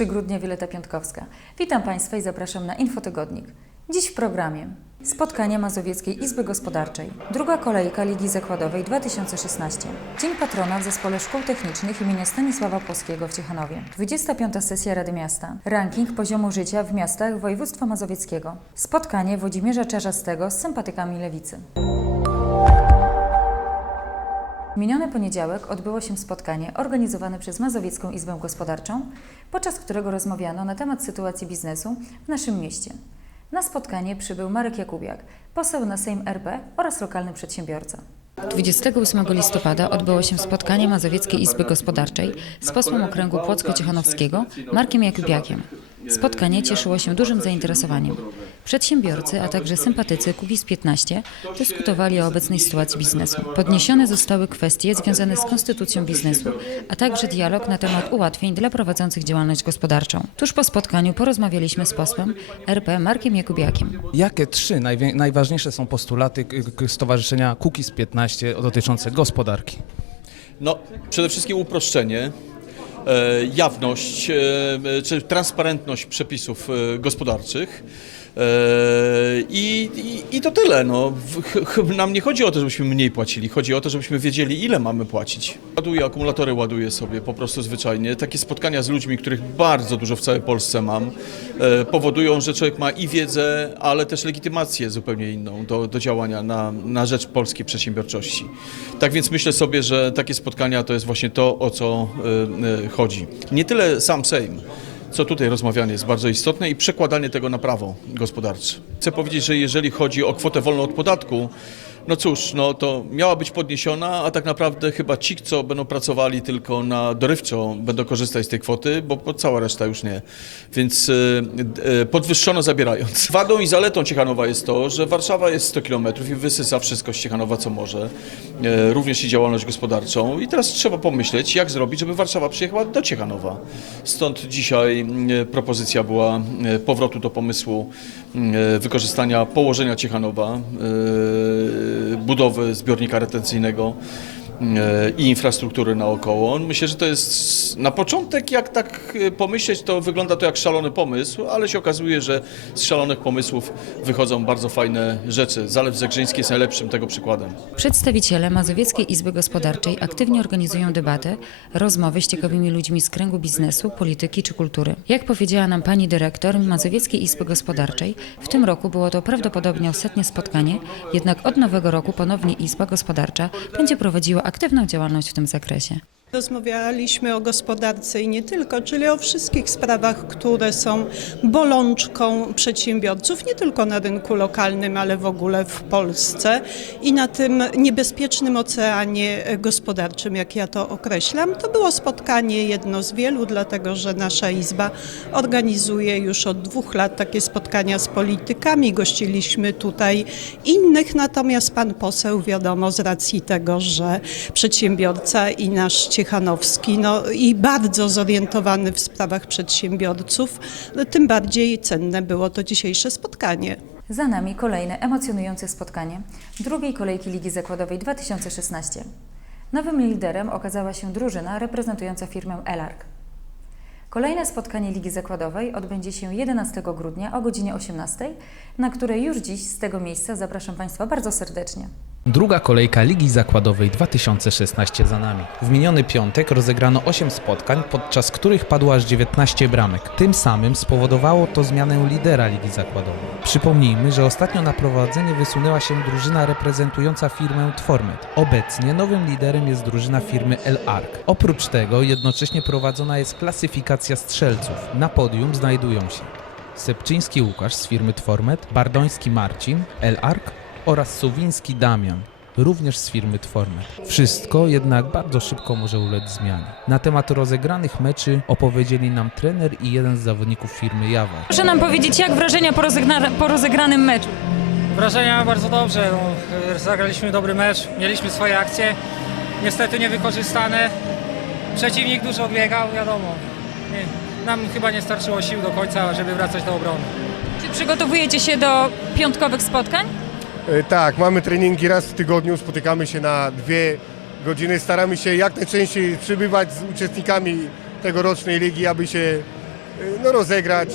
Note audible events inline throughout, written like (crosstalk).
1 grudnia Wieleta Piątkowska. Witam Państwa i zapraszam na Infotygodnik. Dziś w programie spotkanie Mazowieckiej Izby Gospodarczej, druga kolejka Ligi Zakładowej 2016, Dzień Patrona w Zespole Szkół Technicznych imienia Stanisława Polskiego w Ciechanowie, 25. sesja Rady Miasta, ranking poziomu życia w miastach województwa mazowieckiego, spotkanie Włodzimierza Czarzastego z sympatykami Lewicy. Miniony poniedziałek odbyło się spotkanie organizowane przez Mazowiecką Izbę Gospodarczą, podczas którego rozmawiano na temat sytuacji biznesu w naszym mieście. Na spotkanie przybył Marek Jakubiak, poseł na Sejm RP oraz lokalny przedsiębiorca. 28 listopada odbyło się spotkanie Mazowieckiej Izby Gospodarczej z posłem okręgu Płocko-Ciechanowskiego Markiem Jakubiakiem. Spotkanie cieszyło się dużym zainteresowaniem. Przedsiębiorcy, a także sympatycy Kukiz 15 dyskutowali o obecnej sytuacji biznesu. Podniesione zostały kwestie związane z konstytucją biznesu, a także dialog na temat ułatwień dla prowadzących działalność gospodarczą. Tuż po spotkaniu porozmawialiśmy z posłem RP Markiem Jakubiakiem. Jakie trzy najważniejsze są postulaty Stowarzyszenia Kukiz 15 dotyczące gospodarki? No, przede wszystkim uproszczenie, jawność, e, czy transparentność przepisów e, gospodarczych. E, I, i, I to tyle. No. Nam nie chodzi o to, żebyśmy mniej płacili, chodzi o to, żebyśmy wiedzieli, ile mamy płacić. Ładuję akumulatory, ładuję sobie po prostu zwyczajnie. Takie spotkania z ludźmi, których bardzo dużo w całej Polsce mam, e, powodują, że człowiek ma i wiedzę, ale też legitymację zupełnie inną do, do działania na, na rzecz polskiej przedsiębiorczości. Tak więc myślę sobie, że takie spotkania to jest właśnie to, o co e, e, chodzi. Nie tyle sam Sejm, co tutaj rozmawianie jest bardzo istotne i przekładanie tego na prawo gospodarcze. Chcę powiedzieć, że jeżeli chodzi o kwotę wolną od podatku, no cóż, no to miała być podniesiona, a tak naprawdę chyba ci, co będą pracowali tylko na dorywczo, będą korzystać z tej kwoty, bo cała reszta już nie. Więc y, y, podwyższono zabierając. (laughs) Wadą i zaletą Ciechanowa jest to, że Warszawa jest 100 km i wysysa wszystko z Ciechanowa, co może, y, również i działalność gospodarczą. I teraz trzeba pomyśleć, jak zrobić, żeby Warszawa przyjechała do Ciechanowa. Stąd dzisiaj y, propozycja była y, powrotu do pomysłu wykorzystania położenia Ciechanowa, budowy zbiornika retencyjnego i infrastruktury naokoło. Myślę, że to jest na początek, jak tak e, pomyśleć, to wygląda to jak szalony pomysł, ale się okazuje, że z szalonych pomysłów wychodzą bardzo fajne rzeczy. Zalew Zegrzyński jest najlepszym tego przykładem. Przedstawiciele Mazowieckiej Izby Gospodarczej aktywnie organizują debaty, rozmowy z ciekawymi ludźmi z kręgu biznesu, polityki czy kultury. Jak powiedziała nam pani dyrektor Mazowieckiej Izby Gospodarczej, w tym roku było to prawdopodobnie ostatnie spotkanie, jednak od nowego roku ponownie Izba Gospodarcza będzie prowadziła aktywną działalność w tym zakresie. Rozmawialiśmy o gospodarce i nie tylko, czyli o wszystkich sprawach, które są bolączką przedsiębiorców, nie tylko na rynku lokalnym, ale w ogóle w Polsce i na tym niebezpiecznym oceanie gospodarczym, jak ja to określam. To było spotkanie jedno z wielu, dlatego że nasza Izba organizuje już od dwóch lat takie spotkania z politykami. Gościliśmy tutaj innych, natomiast pan poseł, wiadomo, z racji tego, że przedsiębiorca i nasz Ciechanowski, no i bardzo zorientowany w sprawach przedsiębiorców, no, tym bardziej cenne było to dzisiejsze spotkanie. Za nami kolejne emocjonujące spotkanie drugiej kolejki Ligi Zakładowej 2016. Nowym liderem okazała się drużyna reprezentująca firmę Elark. Kolejne spotkanie Ligi Zakładowej odbędzie się 11 grudnia o godzinie 18, na które już dziś z tego miejsca zapraszam Państwa bardzo serdecznie. Druga kolejka Ligi Zakładowej 2016 za nami. W miniony piątek rozegrano 8 spotkań, podczas których padło aż 19 bramek. Tym samym spowodowało to zmianę lidera Ligi Zakładowej. Przypomnijmy, że ostatnio na prowadzenie wysunęła się drużyna reprezentująca firmę Twormet. Obecnie nowym liderem jest drużyna firmy El Ark. Oprócz tego jednocześnie prowadzona jest klasyfikacja strzelców. Na podium znajdują się Sepczyński Łukasz z firmy Twormet, Bardoński Marcin, El Ark oraz Suwiński Damian, również z firmy Twormet. Wszystko jednak bardzo szybko może ulec zmianie. Na temat rozegranych meczy opowiedzieli nam trener i jeden z zawodników firmy Jawor. Proszę nam powiedzieć, jak wrażenia po, rozegna- po rozegranym meczu? Wrażenia bardzo dobrze. No, zagraliśmy dobry mecz, mieliśmy swoje akcje, niestety niewykorzystane. Przeciwnik dużo odbiegał, wiadomo. Nie, nam chyba nie starczyło sił do końca, żeby wracać do obrony. Czy przygotowujecie się do piątkowych spotkań? E, Tak, mamy treningi raz w tygodniu, spotykamy się na dwie godziny. Staramy się jak najczęściej przybywać z uczestnikami tegorocznej ligi, aby się no, rozegrać,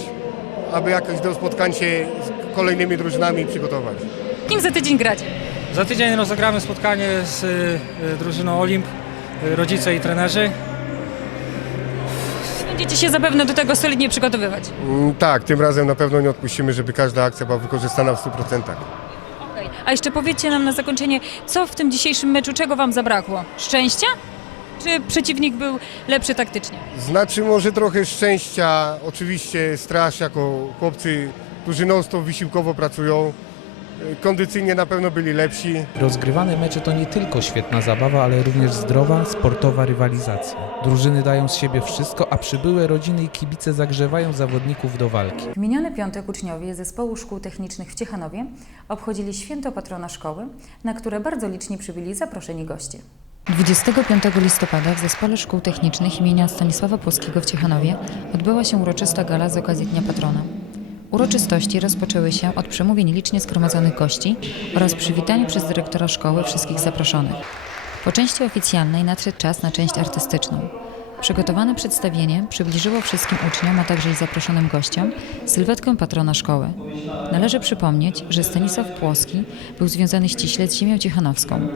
aby jakoś do spotkań się z kolejnymi drużynami przygotować. Kim za tydzień gracie? Za tydzień rozegramy spotkanie z y, drużyną Olimp, rodzice i trenerzy. Będziecie się zapewne do tego solidnie przygotowywać. Mm, Tak, tym razem na pewno nie odpuścimy, żeby każda akcja była wykorzystana w 100%. A jeszcze powiedzcie nam na zakończenie, co w tym dzisiejszym meczu, czego wam zabrakło? Szczęścia? Czy przeciwnik był lepszy taktycznie? Znaczy może trochę szczęścia, oczywiście straż jako chłopcy, którzy non-stop wysiłkowo pracują. Kondycyjnie na pewno byli lepsi. Rozgrywane mecze to nie tylko świetna zabawa, ale również zdrowa, sportowa rywalizacja. Drużyny dają z siebie wszystko, a przybyłe rodziny i kibice zagrzewają zawodników do walki. W miniony piątek uczniowie Zespołu Szkół Technicznych w Ciechanowie obchodzili święto patrona szkoły, na które bardzo licznie przybyli zaproszeni goście. 25 listopada w Zespole Szkół Technicznych imienia Stanisława Płoskiego w Ciechanowie odbyła się uroczysta gala z okazji Dnia Patrona. Uroczystości rozpoczęły się od przemówień licznie zgromadzonych gości oraz przywitania przez dyrektora szkoły wszystkich zaproszonych. Po części oficjalnej nadszedł czas na część artystyczną. Przygotowane przedstawienie przybliżyło wszystkim uczniom, a także i zaproszonym gościom sylwetkę patrona szkoły. Należy przypomnieć, że Stanisław Płoski był związany ściśle z ziemią ciechanowską.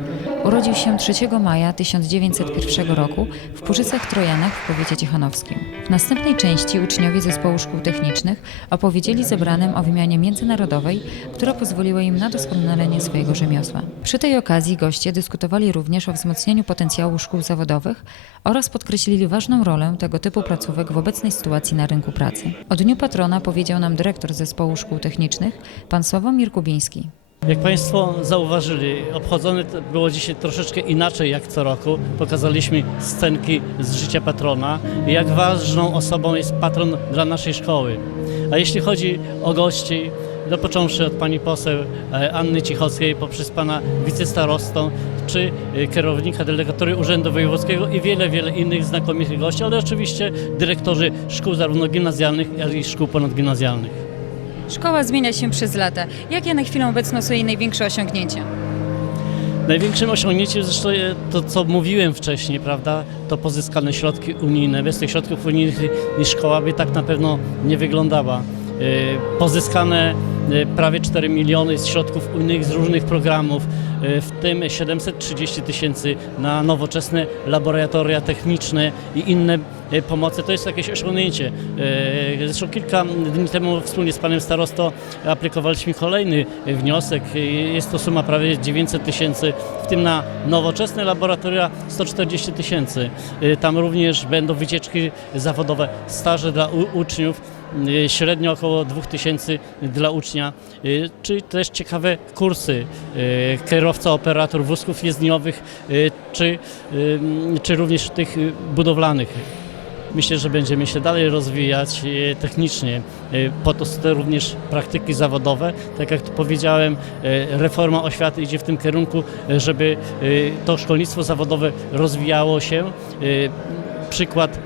Urodził się 3 maja 1901 roku w Pórzycach Trojanach w powiecie ciechanowskim. W następnej części uczniowie Zespołu Szkół Technicznych opowiedzieli zebranym o wymianie międzynarodowej, która pozwoliła im na doskonalenie swojego rzemiosła. Przy tej okazji goście dyskutowali również o wzmocnieniu potencjału szkół zawodowych oraz podkreślili ważną rolę tego typu placówek w obecnej sytuacji na rynku pracy. O Dniu Patrona powiedział nam dyrektor Zespołu Szkół Technicznych, pan Sławomir Kubiński. Jak Państwo zauważyli, obchodzone było dzisiaj troszeczkę inaczej jak co roku. Pokazaliśmy scenki z życia patrona i jak ważną osobą jest patron dla naszej szkoły. A jeśli chodzi o gości, no począwszy od pani poseł e, Anny Cichockiej, poprzez pana wicestarostą, czy e, kierownika delegatury Urzędu Wojewódzkiego i wiele, wiele innych znakomitych gości, ale oczywiście dyrektorzy szkół zarówno gimnazjalnych, jak i szkół ponadgimnazjalnych. Szkoła zmienia się przez lata. Jakie na chwilę obecną są jej największe osiągnięcia? Największym osiągnięciem zresztą e, to, co mówiłem wcześniej, prawda, to pozyskane środki unijne. Bez tych środków unijnych szkoła by tak na pewno nie wyglądała. E, Pozyskane e, prawie 4 miliony z środków unijnych z różnych programów, e, w tym 730 tysięcy na nowoczesne laboratoria techniczne i inne pomocy. To jest jakieś osiągnięcie. E, Zresztą kilka dni temu wspólnie z panem starostą aplikowaliśmy kolejny wniosek. E, Jest to suma prawie 900 tysięcy, w tym na nowoczesne laboratoria 140 tysięcy. E, Tam również będą wycieczki zawodowe, staże dla uczniów, e, średnio około 2000 dla ucznia, e, czy też ciekawe kursy e, kierowca, operator wózków jezdniowych, e, czy, e, czy również tych e, budowlanych. Myślę, że będziemy się dalej rozwijać e, technicznie. E, Po to są również praktyki zawodowe. Tak jak tu powiedziałem, e, reforma oświaty idzie w tym kierunku, żeby to szkolnictwo zawodowe rozwijało się. Przykład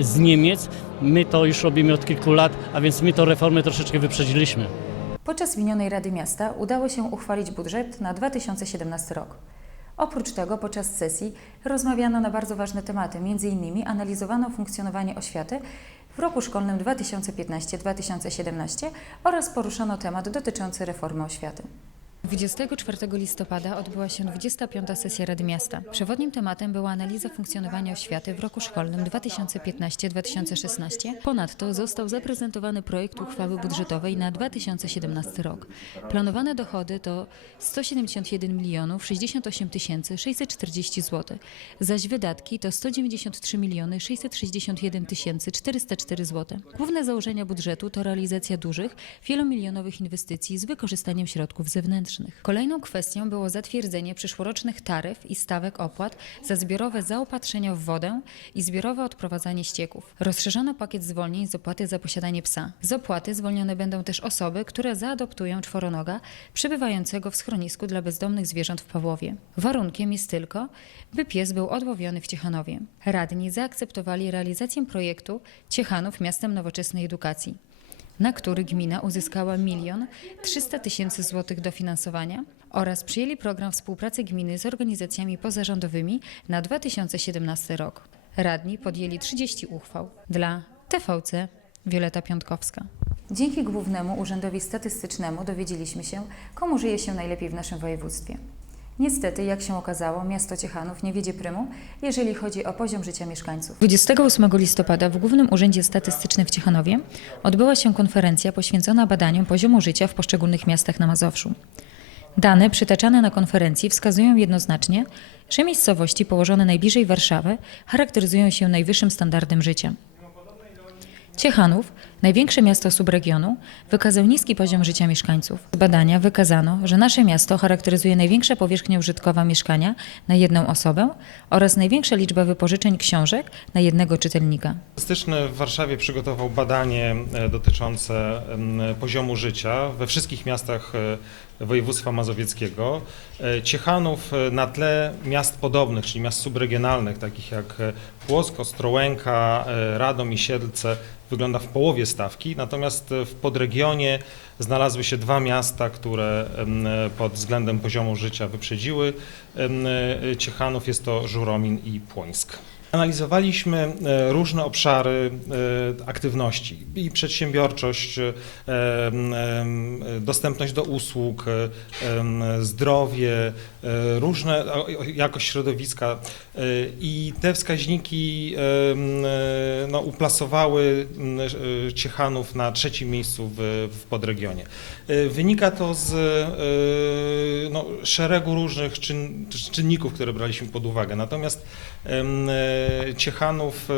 z Niemiec. My to już robimy od kilku lat, a więc my to reformy troszeczkę wyprzedziliśmy. Podczas minionej Rady Miasta udało się uchwalić budżet na 2017 rok. Oprócz tego podczas sesji rozmawiano na bardzo ważne tematy, m.in. analizowano funkcjonowanie oświaty w roku szkolnym 2015-2017 oraz poruszano temat dotyczący reformy oświaty. 24 listopada odbyła się 25. sesja Rady Miasta. Przewodnim tematem była analiza funkcjonowania oświaty w roku szkolnym 2015-2016. Ponadto został zaprezentowany projekt uchwały budżetowej na 2017 rok. Planowane dochody to 171 milionów 68 tysięcy 640 zł, zaś wydatki to 193 miliony 661 tysięcy 404 zł. Główne założenia budżetu to realizacja dużych, wielomilionowych inwestycji z wykorzystaniem środków zewnętrznych. Kolejną kwestią było zatwierdzenie przyszłorocznych taryf i stawek opłat za zbiorowe zaopatrzenia w wodę i zbiorowe odprowadzanie ścieków. Rozszerzono pakiet zwolnień z opłaty za posiadanie psa. Z opłaty zwolnione będą też osoby, które zaadoptują czworonoga przebywającego w schronisku dla bezdomnych zwierząt w Pawłowie. Warunkiem jest tylko, by pies był odłowiony w Ciechanowie. Radni zaakceptowali realizację projektu Ciechanów Miastem Nowoczesnej Edukacji na który gmina uzyskała milion 300 tysięcy złotych dofinansowania oraz przyjęli program współpracy gminy z organizacjami pozarządowymi na 2017 rok. Radni podjęli 30 uchwał. Dla TVC Wioleta Piątkowska. Dzięki Głównemu Urzędowi Statystycznemu dowiedzieliśmy się, komu żyje się najlepiej w naszym województwie. Niestety, jak się okazało, miasto Ciechanów nie wiedzie prymu, jeżeli chodzi o poziom życia mieszkańców. 28 listopada w Głównym Urzędzie Statystycznym w Ciechanowie odbyła się konferencja poświęcona badaniom poziomu życia w poszczególnych miastach na Mazowszu. Dane przytaczane na konferencji wskazują jednoznacznie, że miejscowości położone najbliżej Warszawy charakteryzują się najwyższym standardem życia. Ciechanów, największe miasto subregionu, wykazał niski poziom życia mieszkańców. Z badania wykazano, że nasze miasto charakteryzuje największa powierzchnia użytkowa mieszkania na jedną osobę oraz największa liczba wypożyczeń książek na jednego czytelnika. Statystyczny w Warszawie przygotował badanie e, dotyczące poziomu życia we wszystkich miastach e, województwa mazowieckiego. E, Ciechanów na tle miast podobnych, czyli miast subregionalnych, takich jak Płock, Ostrołęka, Radom i Siedlce, wygląda w połowie stawki, natomiast w podregionie znalazły się dwa miasta, które pod względem poziomu życia wyprzedziły Ciechanów, jest to Żuromin i Płońsk. Analizowaliśmy e, różne obszary e, aktywności i przedsiębiorczość, e, dostępność do usług, zdrowie, różne jakość środowiska i te wskaźniki no, uplasowały Ciechanów na trzecim miejscu w, w podregionie. Wynika to z no, szeregu różnych czyn, czynników, które braliśmy pod uwagę. Natomiast Ciechanów e,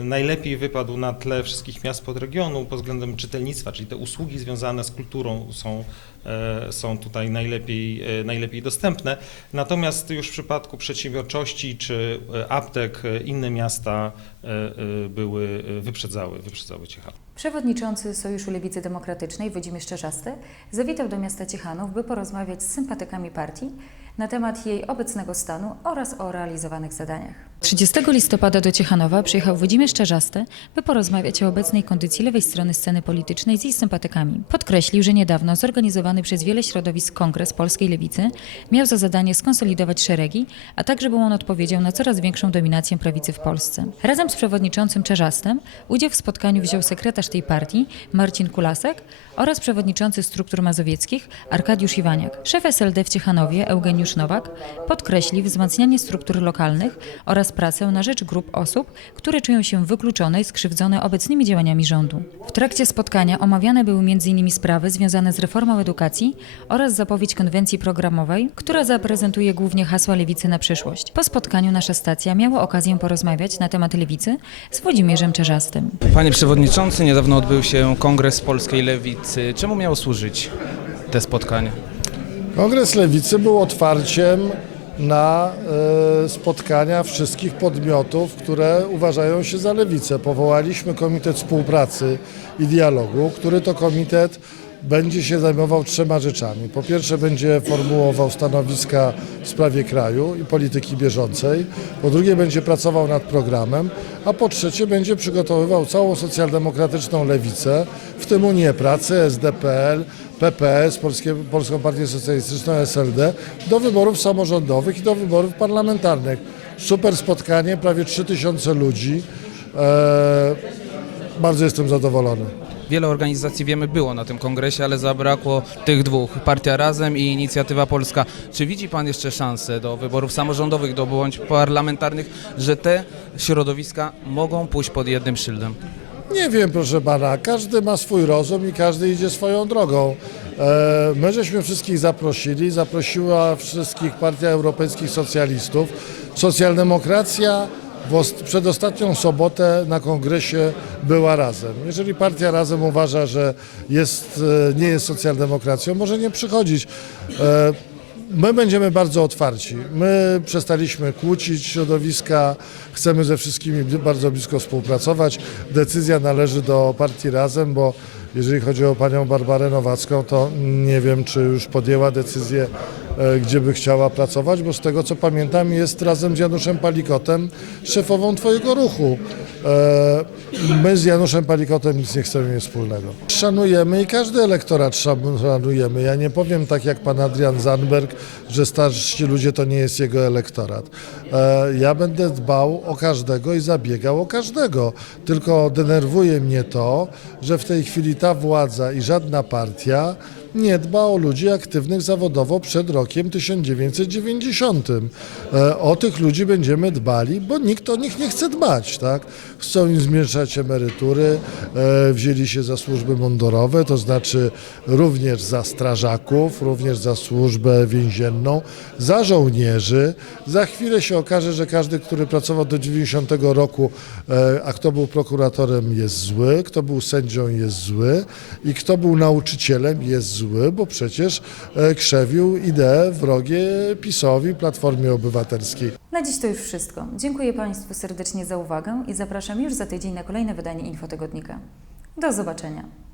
e, najlepiej wypadł na tle wszystkich miast podregionu pod względem czytelnictwa, czyli te usługi związane z kulturą są, e, są tutaj najlepiej, e, najlepiej dostępne. Natomiast już w przypadku przedsiębiorczości czy e, aptek e, inne miasta e, e, były, e, wyprzedzały, wyprzedzały Ciechanów. Przewodniczący Sojuszu Lewicy Demokratycznej Włodzimierz Czerzasty zawitał do miasta Ciechanów, by porozmawiać z sympatykami partii na temat jej obecnego stanu oraz o realizowanych zadaniach. 30 listopada do Ciechanowa przyjechał Włodzimierz Czerzasty, by porozmawiać o obecnej kondycji lewej strony sceny politycznej z jej sympatykami. Podkreślił, że niedawno zorganizowany przez wiele środowisk Kongres Polskiej Lewicy miał za zadanie skonsolidować szeregi, a także był on odpowiedzią na coraz większą dominację prawicy w Polsce. Razem z przewodniczącym Czerzastym udział w spotkaniu wziął sekretarz tej partii Marcin Kulasek oraz przewodniczący struktur mazowieckich Arkadiusz Iwaniak. Szef SLD w Ciechanowie Eugeniusz Nowak podkreślił wzmacnianie struktur lokalnych oraz pracę na rzecz grup osób, które czują się wykluczone i skrzywdzone obecnymi działaniami rządu. W trakcie spotkania omawiane były m.in. sprawy związane z reformą edukacji oraz zapowiedź konwencji programowej, która zaprezentuje głównie hasła lewicy na przyszłość. Po spotkaniu nasza stacja miała okazję porozmawiać na temat lewicy z Włodzimierzem Czerzastym. Panie Przewodniczący, niedawno odbył się Kongres Polskiej Lewicy. Czemu miało służyć te spotkanie? Kongres Lewicy był otwarciem na e, spotkania wszystkich podmiotów, które uważają się za lewicę. Powołaliśmy Komitet Współpracy i Dialogu, który to komitet będzie się zajmował trzema rzeczami. Po pierwsze będzie formułował stanowiska w sprawie kraju i polityki bieżącej, po drugie będzie pracował nad programem, a po trzecie będzie przygotowywał całą socjaldemokratyczną lewicę, w tym Unię Pracy, SDPL, PPS, Polskie, Polską Partię Socjalistyczną, SLD, do wyborów samorządowych i do wyborów parlamentarnych. Super spotkanie, prawie 3000 ludzi. E, bardzo jestem zadowolony. Wiele organizacji, wiemy, było na tym kongresie, ale zabrakło tych dwóch, Partia Razem i Inicjatywa Polska. Czy widzi Pan jeszcze szansę do wyborów samorządowych, do bądź parlamentarnych, że te środowiska mogą pójść pod jednym szyldem? Nie wiem, proszę pana, każdy ma swój rozum i każdy idzie swoją drogą. E, My żeśmy wszystkich zaprosili, zaprosiła wszystkich Partia Europejskich Socjalistów. Socjaldemokracja w os- przedostatnią sobotę na kongresie była razem. Jeżeli partia razem uważa, że jest, e, nie jest socjaldemokracją, może nie przychodzić. E, My będziemy bardzo otwarci. My przestaliśmy kłócić środowiska, chcemy ze wszystkimi bardzo blisko współpracować. Decyzja należy do partii Razem, bo jeżeli chodzi o panią Barbarę Nowacką, to nie wiem, czy już podjęła decyzję gdzie by chciała pracować, bo z tego co pamiętam jest razem z Januszem Palikotem szefową Twojego ruchu. E, My z Januszem Palikotem nic nie chcemy mieć wspólnego. Szanujemy i każdy elektorat szanujemy. Ja nie powiem tak jak pan Adrian Zandberg, że starsi ludzie to nie jest jego elektorat. E, Ja będę dbał o każdego i zabiegał o każdego. Tylko denerwuje mnie to, że w tej chwili ta władza i żadna partia nie dba o ludzi aktywnych zawodowo przed rokiem 1990. E, O tych ludzi będziemy dbali, bo nikt o nich nie chce dbać. Tak? Chcą im zmniejszać emerytury, e, wzięli się za służby mundurowe, to znaczy również za strażaków, również za służbę więzienną, za żołnierzy. Za chwilę się okaże, że każdy, który pracował do 90 roku, e, a kto był prokuratorem jest zły, kto był sędzią jest zły i kto był nauczycielem jest zły, bo przecież e, krzewił ideę wrogie PiSowi, Platformie Obywatelskiej. Na dziś to już wszystko. Dziękuję Państwu serdecznie za uwagę i zapraszam już za tydzień na kolejne wydanie Infotygodnika. Do zobaczenia.